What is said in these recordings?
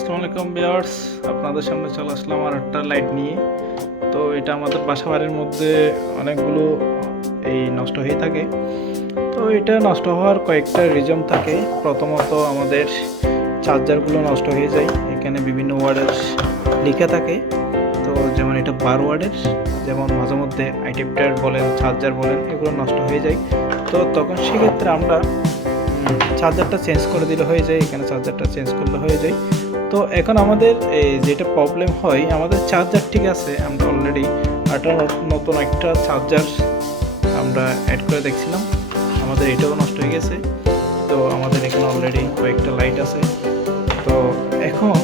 আসসালামু আলাইকুম ভিউয়ার্স, আপনাদের সামনে চলে আসলাম আর একটা লাইট নিয়ে। তো এটা আমাদের বাসাবাড়ির মধ্যে অনেকগুলো নষ্ট হয়ে থাকে। তো এটা নষ্ট হওয়ার কয়েকটা রিজন থাকে। প্রথমত আমাদের চার্জারগুলো নষ্ট হয়ে যায়, এখানে বিভিন্ন ওয়ার্ডের লেখা থাকে। তো যেমন এটা 12 ওয়ার্ডের, যেমন মাঝে মধ্যে আইটেপ্টার বলেন, চার্জার বলেন, এগুলো নষ্ট হয়ে যায়। তো তখন সেক্ষেত্রে আমরা চার্জারটা চেঞ্জ করে দিলে হয়ে যায়, এখানে চার্জারটা চেঞ্জ করলে হয়ে যায়। তো এখন আমাদের যেটা প্রবলেম হয়, আমাদের চার্জার ঠিক আছে, আমরা অলরেডি একটা নতুন একটা চার্জার আমরা অ্যাড করে দেখছিলাম, আমাদের এটাও নষ্ট হয়ে গেছে। তো আমাদের এখানে অলরেডি কয়েকটা লাইট আছে। তো এখন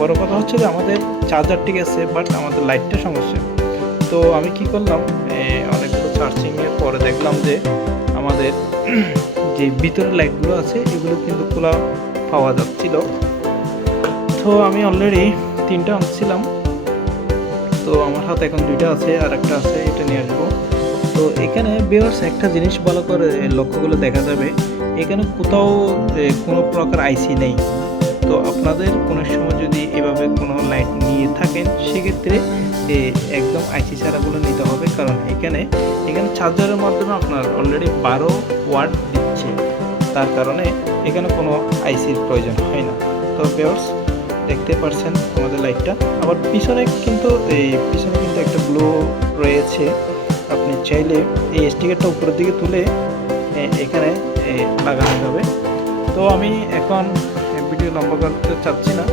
বড় কথা হচ্ছে যে আমাদের চার্জার ঠিক আছে, বাট আমাদের লাইটটা সমস্যা। তো আমি কি করলাম, অনেকগুলো সার্চিংয়ের পরে দেখলাম যে আমাদের যে ভিতরের লাইটগুলো আছে এগুলো কিন্তু খোলা পাওয়া যাচ্ছিল। তো আমি অলরেডি 3টা আনছিলাম, তো আমার হাতে এখন 2টা আছে, আর একটা আছে, এটা নিয়ে আসবো। তো এখানে ভিউয়ার্স একটা জিনিস ভালো করে লক্ষ্য করলে দেখা যাবে, এখানে কোথাও কোনো প্রকার আইসি নেই। তো আপনাদের কোনো সময় যদি এভাবে কোনো লাইট নিয়ে থাকেন, সেক্ষেত্রে একদম আইসি ছাড়াগুলো নিতে হবে, কারণ এখানে চার্জারের মাধ্যমে আপনার অলরেডি 12 ওয়াট দিচ্ছে, তার কারণে এখানে কোনো আইসির প্রয়োজন হয় না। তো ভিউয়ার্স দেখতে পাচ্ছেন আমাদের লাইটটা, আবার পিছনে কিন্তু একটা গ্লো রয়েছে। আপনি চাইলে এই স্টিকারটা উপরের দিকে তুলে এখানে লাগানো যাবে। তো আমি এখন ভিডিও লম্বা করতে চাচ্ছি না,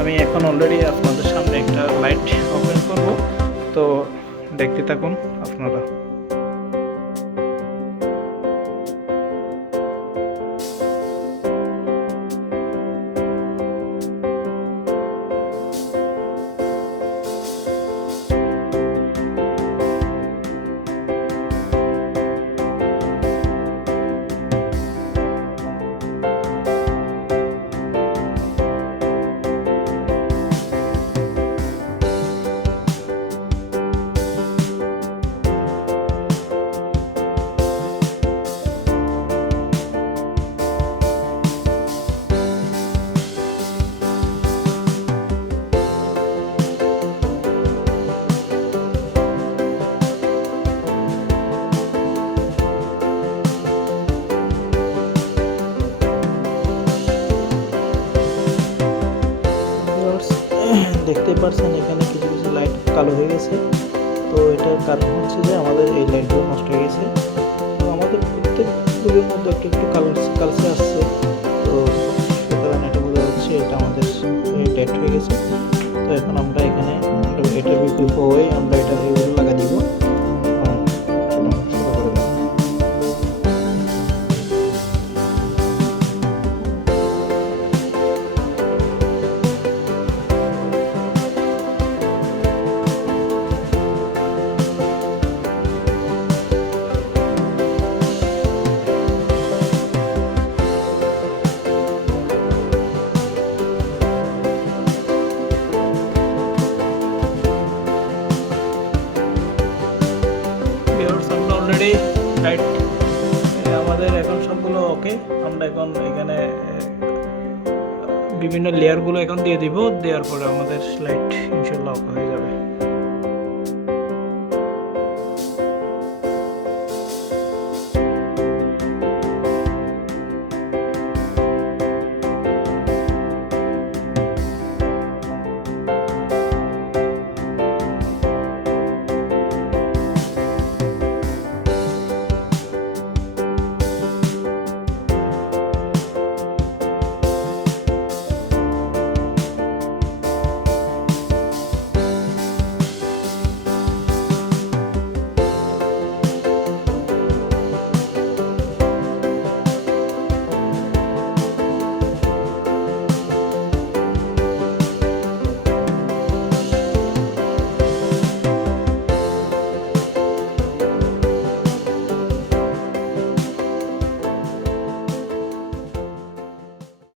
আমি এখন অলরেডি আপনাদের সামনে একটা লাইট ওপেন করব। তো দেখতে থাকুন আপনারা। দেখতে পাচ্ছেন এখানে কিছু কিছু লাইট কালো হয়ে গেছে। তো এটার কারণ হচ্ছে যে আমাদের এই লাইটগুলো নষ্ট হয়ে গেছে। তো আমাদের প্রত্যেকগুলোর মধ্যে একটু একটু কালসে আসছে। তো সুতরাং এটা বোঝা যাচ্ছে এটা আমাদের ডেট হয়ে গেছে। তো এখন আমরা এখানে এটার বিকল্প হয়ে আমরা এটা এগুলো লাগা দিব। অলরেডি লাইট আমাদের এখন সবগুলো ওকে। আমরা এখন এখানে বিভিন্ন লেয়ারগুলো এখন দিয়ে দিব, দেওয়ার পরে আমাদের লাইট ইনশাল্লাহ অফ হয়ে যাবে।